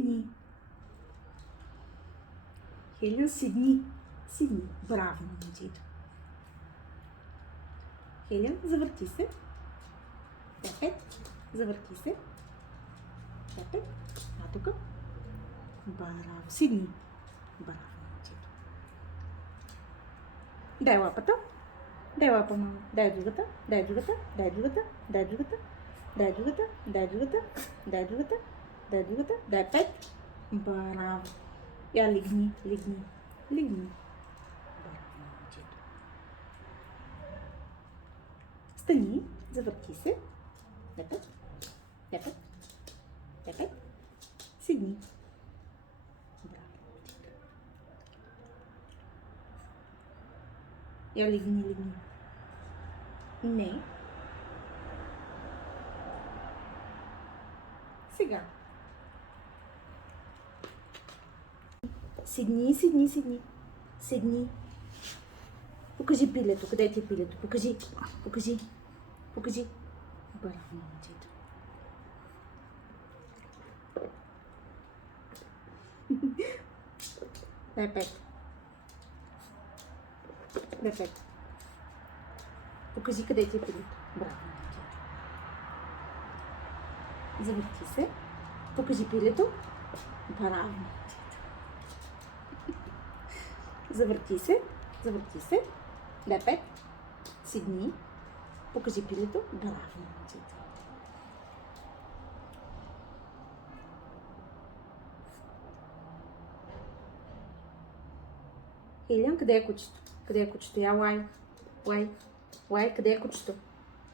Седни. Хелен, седни. Седни. Браво, момчето. Хелен, завърти се. Пепет, завърти се. Пепет, тук. Браво. Седни. Браво, момчето. Дай лапата. Дай лапа, мама. Дай другата. Дай другата. Дай другата. Дай другата. Дай другата. Дай другата. Дай другата. Дай другата. Дай пет. Браво. Я легни. Легни. Легни. Браво, момчето. Стани. Завърти се. Пепет. Пепет. Пепет. Седни. Браво, момчето. Я легни, легни. Не. Сега. Седни, седни, седни. Седни. Покажи пилето. Къде ти е пилето? Покажи. Покажи. Покажи. Браво, момчето. Дай пет. Дай пет. Покажи къде ти е пилето. Браво, момчето. Завърти се. Покажи пилето. Браво, момчето. Завърти се. Завърти се. Дай пет. Седни. Покажи пилето. Браво, момчето. Хелен, къде е кучето? Къде е кучето? Я лай. Лай. Лай, къде е кучето?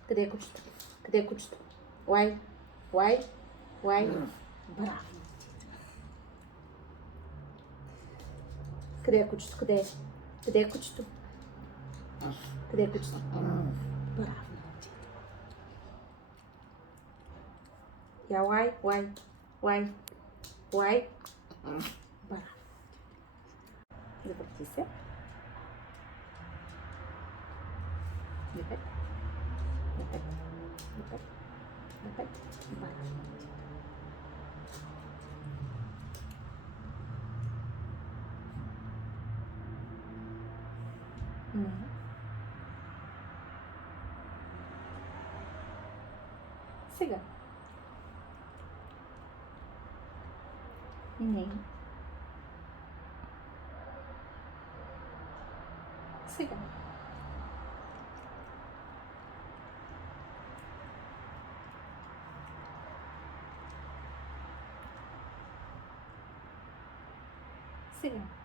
Къде е кучето? Къде е кучето? Лай. Лай. Лай. Браво, момчето. Къде е кучето? Къде е? Къде е кучето? Къде е кучето? Браво, момчето. Я лай. Лай. Лай. Лай. Браво. Завърти се. Напред. Напред. Напред. Напред. Браво. Не. Сега. Не. Сега. Сега.